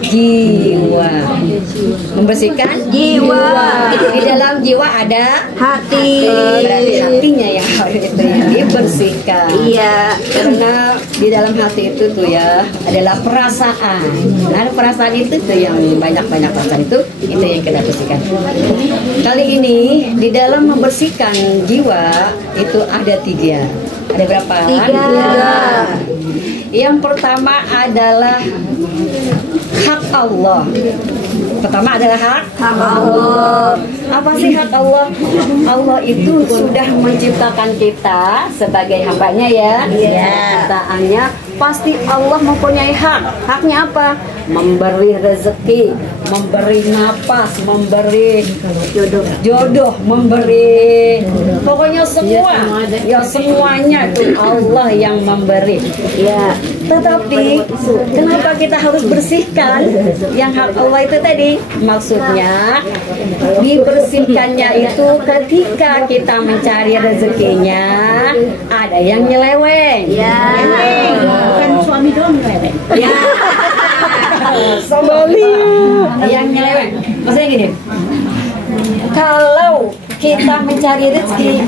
jiwa, membersihkan jiwa. Di dalam jiwa ada hati, berarti hatinya yang harus itu yang dibersihkan. Iya, karena di dalam hati itu tuh ya adalah perasaan. Nah, perasaan itu tuh yang banyak perasaan itu yang kita bersihkan. Kali ini di dalam membersihkan jiwa itu ada 3. Ada berapa? 3. Yang pertama adalah hak Allah. Pertama adalah hak Allah. Apa sih hak Allah? Allah itu sudah menciptakan kita sebagai hambanya ya. Ciptaannya pasti Allah mempunyai hak. Haknya apa? Memberi rezeki, memberi napas, memberi jodoh, memberi pokoknya semua. Ya semuanya itu Allah yang memberi. Ya. Tetapi kenapa kita harus bersihkan yang hak Allah itu tadi? Maksudnya dibersihkannya itu ketika kita mencari rezekinya ada yang nyeleweng. Bukan suami doang nyeleweng. Yang nyeleweng. Maksudnya gini. Kalau kita mencari rezeki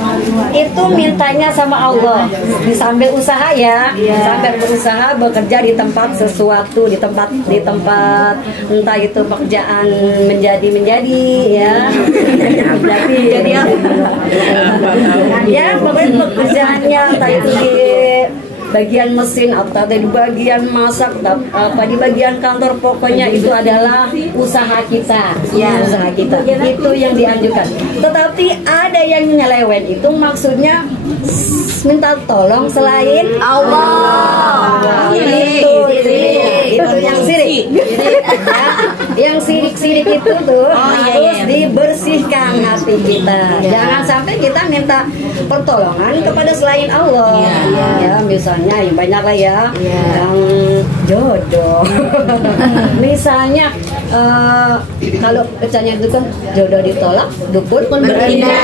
itu mintanya sama Allah, sambil usaha ya, sambil berusaha bekerja di tempat sesuatu, di tempat entah itu pekerjaan menjadi ya, jadi ya pokoknya pekerjaannya entah itu di bagian mesin atau di bagian masak apa di bagian kantor, pokoknya itu adalah usaha kita usaha kita itu yang dianjurkan. Tetapi ada yang nyeleweng, itu maksudnya minta tolong selain Allah. Itu yang sirik. Yang sirik itu tuh harus dibersihkan hati kita. Jangan sampai kita minta pertolongan kepada selain Allah. Ya misalnya yang banyak lah ya, yang jodoh. Misalnya kalau kecanya itu kan jodoh ditolak, dukun berpindah.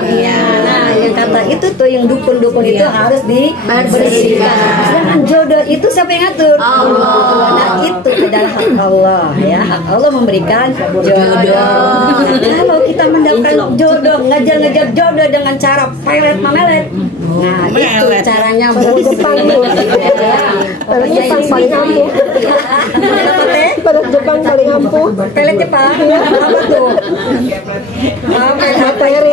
Nah, yang kata itu tuh yang dukun itu harus dibersihkan. Sedangkan jodoh itu siapa yang ngatur? Allah. Nah, itu adalah hak Allah ya. Hak Allah memberikan jodoh. Kalau kita mendapatkan jodoh, ngejar jodoh dengan cara pelet memelet. Nah, itu caranya pelet Jepang paling ampuh. Pelet Jepang paling ampuh. Pelet Jepang apa tuh? Materi.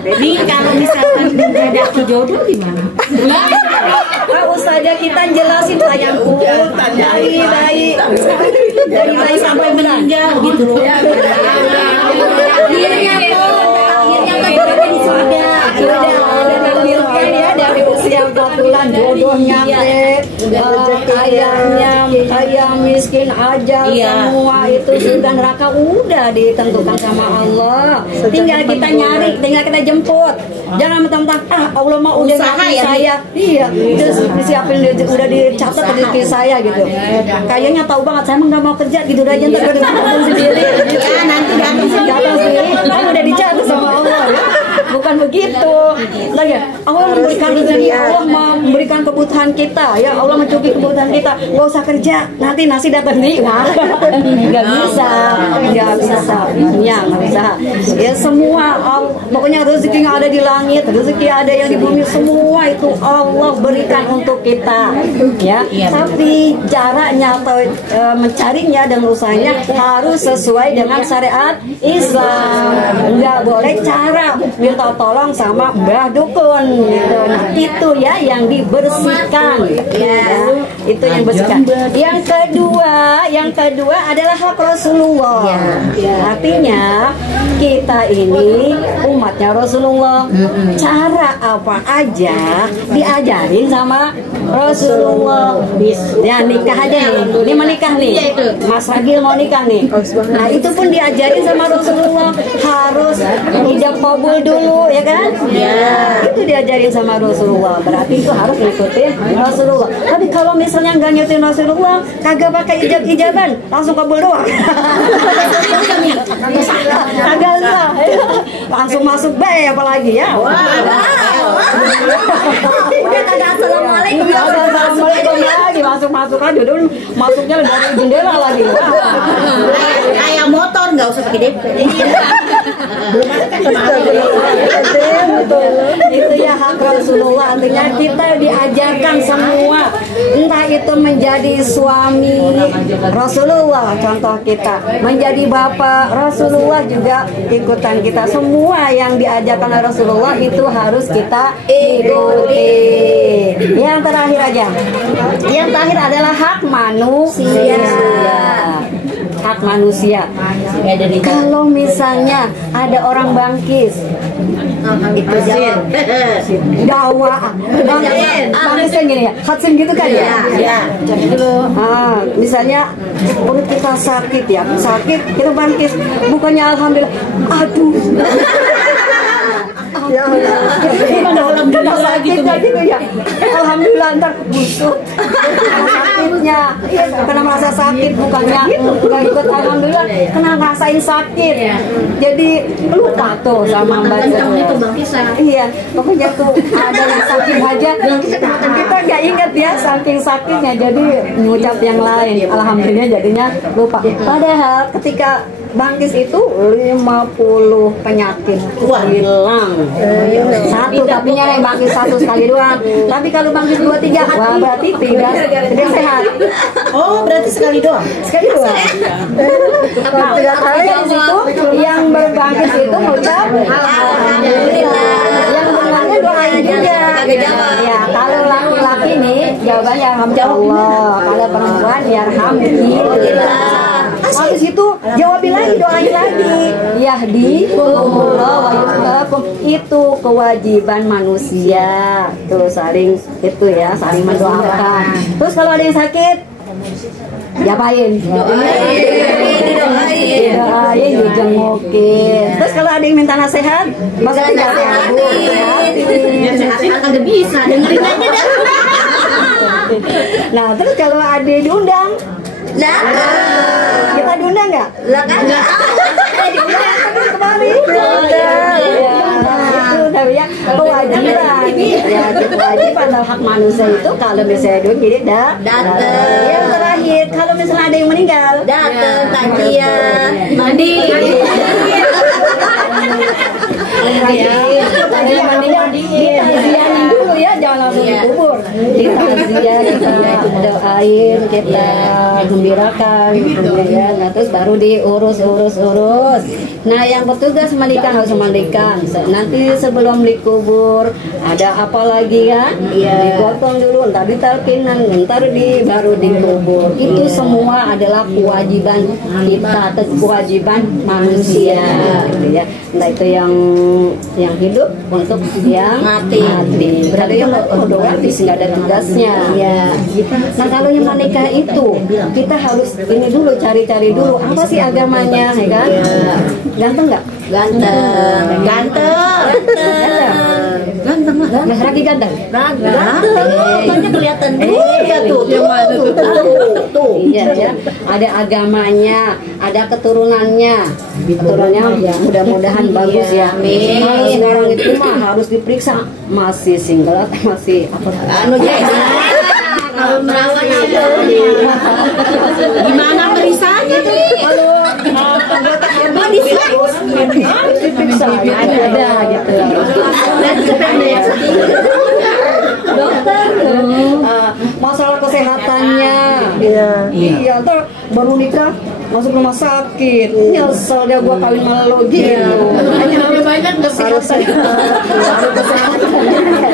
Jadi kalau misalkan menghadapi jodoh gimana? Saja kita jelasin sayangku dari bayi sampai meninggal gitu loh. Akhirnya di surga. Ada takdirkan ya dari usia 4 bulan jodohnya kaya miskin aja semua itu surga neraka udah ditentukan sama Allah. Tinggal kita nyari, tinggal kita jemput. Jangan mentang-mentang Allah mau udah ngasih saya. Iya, disiapin udah dicatat rezeki saya gitu. Kayaknya tahu banget saya emang nggak mau kerja gitu aja ntar udah ngomong sendiri. Ya nanti datang sih. Kan udah dicatat sama Allah ya. Bukan begitu. Lagi Allah memberikan rezeki, Allah memberikan kebutuhan kita ya. Allah mencukupi kebutuhan kita. Gak usah kerja, nanti nasi datang nih. Nggak bisa. Ya nggak bisa. Ya semua pokoknya rezeki yang ada di langit, rezeki ada yang di bumi, semua itu Allah berikan untuk kita ya. Tapi caranya atau mencarinya dan usahanya harus sesuai dengan syariat Islam. Nggak boleh cara minta tolong sama mbah dukun gitu. Nah, itu ya yang dibersihkan ya. Itu yang bersihkan. Yang kedua adalah hak Rasulullah. Artinya kita ini umatnya Rasulullah. Cara apa aja diajarin sama Rasulullah. Ya nikah aja nih. Ini menikah nih. Mas Ragil mau nikah nih. Nah itu pun diajarin sama Rasulullah. Harus ijab kabul dulu ya kan? Itu diajarin sama Rasulullah. Berarti itu harus ngikutin Rasulullah. Tapi kalau misalnya nggak ngikutin Rasulullah, kagak pakai ijaban, langsung kabul doang. Kagak sah. Langsung masuk B apalagi ya. Udah kagak assalamualaikum. Assalamualaikum lagi, masuk aja dulu. Masuknya dari jendela lagi. Kayak motor nggak usah pakai DP. Itu ya hak Rasulullah. Artinya kita diajarkan semua, entah itu menjadi suami Rasulullah, contoh kita menjadi bapak Rasulullah juga ikutan kita. Semua yang diajarkan oleh Rasulullah itu harus kita ikuti. Yang terakhir aja, yang terakhir adalah hak manusia. Hak manusia. Kalau misalnya ada orang bangkis, itu dakwah, bangkisnya gini ya, khatsim gitu kan ya? Jadi dulu, misalnya perut kita sakit ya, kita bangkis, bukannya alhamdulillah, aduh. Ya alhamdulillah sakit gitu ya. Alhamdulillah ntar busuk sakitnya. Karena merasa sakit bukannya nggak ikut alhamdulillah, kena ngerasain sakit. Jadi lupa tuh sama baca. Iya, pokoknya tuh ada yang sakit aja kita nggak ingat ya saking sakitnya. Jadi ngucap yang lain. Alhamdulillah jadinya lupa. Padahal ketika bangkis itu 50 penyakit hilang. Satu tapi yang bangkis satu sekali doang. Tapi kalau bangkis 2-3, wah berarti tidak sehat. Oh, berarti sekali doang. Sekali doang. Nah, yang itu yang berbangkis itu mengucap alhamdulillah. Yang benarnya doain juga. Ya, kalau laki-laki nih jawabannya alhamdulillah. Kalau perempuan ya alhamdulillah. Habis itu jawabin lagi, doain lagi. Yahdikumullah wa yuslakum. Itu kewajiban manusia. Tuh saling itu ya, saling mendoakan. Terus kalau ada yang sakit, diapain? Doain, dijengukin. Terus kalau ada yang minta nasihat, masa tidak sehat? Sehat kagak bisa, dengerin aja dah. Nah, terus kalau ada diundang, kita diundang nggak? Lah kagak. Diundang kemarin. Itu ya kewajiban. Ya kewajiban atau hak manusia itu kalau misalnya diundang jadi datang. Yang terakhir kalau misalnya ada yang meninggal, Datang takziah, mandi. Ditaziahin dulu ya, jangan langsung dikubur. Ditaziah, kita doain, kita gembirakan, ya. Nah terus baru diurus. Nah yang petugas mandikan harus memandikan. Nanti sebelum dikubur ada apa lagi kan? Dipotong dulu, ntar ditalkinan, ntar baru dikubur. Itu semua adalah kewajiban kita, kewajiban manusia, gitu ya. Nah itu yang hidup untuk yang mati. Berarti yang otomatis nggak ada tugasnya. Nah kalau yang menikah itu kita harus ini dulu, cari-cari dulu apa sih agamanya, ya kan? Ganteng nggak? Ganteng lah. Laki ganteng. Banyak kelihatan. Tuh. Iya ya. Ada agamanya, ada keturunannya. Keturunannya ya mudah-mudahan bagus ya. Kalau sekarang itu mah harus diperiksa masih single atau masih apa? Kalau merawat gimana periksanya? Kalau diperiksa ada gitu. Dokter masalah kesehatannya. Iya, ntar baru nikah masuk rumah sakit, nyesel dia gua kawin sama lo gitu. Hanya banyak kesehatan.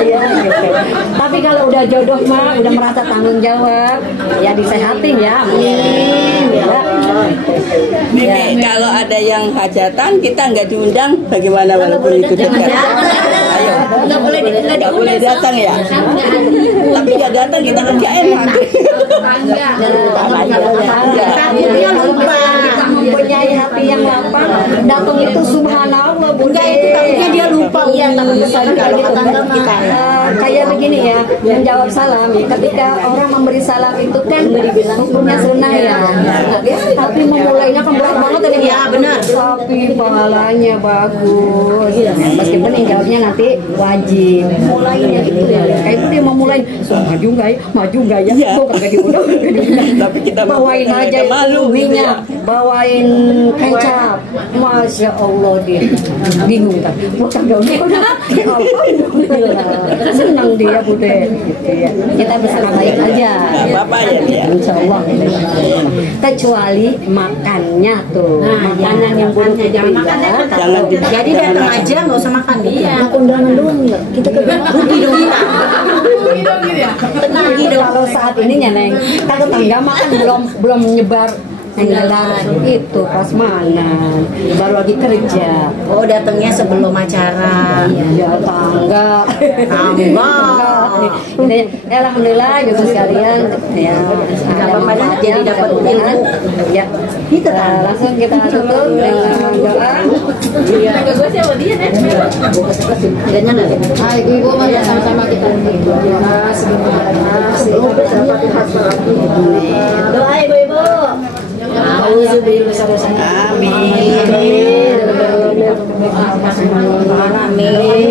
Ya, gitu. Tapi kalau udah jodoh mah udah merasa tanggung jawab, ya disehatin ya. Kalau ada yang hajatan kita nggak diundang, bagaimana walaupun itu dekat? Ayo, nggak boleh datang ya. Tapi nggak datang kita kan nggak enak. Takutnya lupa. Kita mempunyai hati yang lapang, datang itu subhanallah. Enggak, itu takutnya dia lupa. Iya, takut besar kita. Kayak begini gini ya, menjawab salam. Ketika orang memberi salam itu kan hukumnya sunnah ya. Tapi memulainya kan berat banget tadi. Iya benar. Tapi pahalanya bagus. Meskipun yang jawabnya nanti wajib. Mulainya itu ya. Kayak itu dia mau mulai. Maju nggak ya? Maju nggak ya? Kok kagak diundang? Tapi kita Bawain aja malu minyak, bawain kecap. Masya Allah dia bingung kan. Bukan udah. Senang dia Bude. Gitu ya. Kita bersama baik aja. Bapak ya dia. Insya Allah. Kecuali makannya tuh. Makanan yang buruk itu Jangan Jadi datang aja nggak usah makan gitu. Aku undangan doang nggak? Kita ke Rugi dong kita. Rugi dong. Kalau saat ini ya Neng, kan tetangga makan belum menyebar enggak itu pas mana baru lagi kerja. Oh datangnya sebelum acara. Ya tangga. Tambah. Alhamdulillah juga sekalian ya. Apa-apa jadi dapat ilmu. Ya. Kita langsung kita tutup dengan doa. Iya. Hai ibu mari sama-sama kita doa ibu-ibu. Amin. Amin.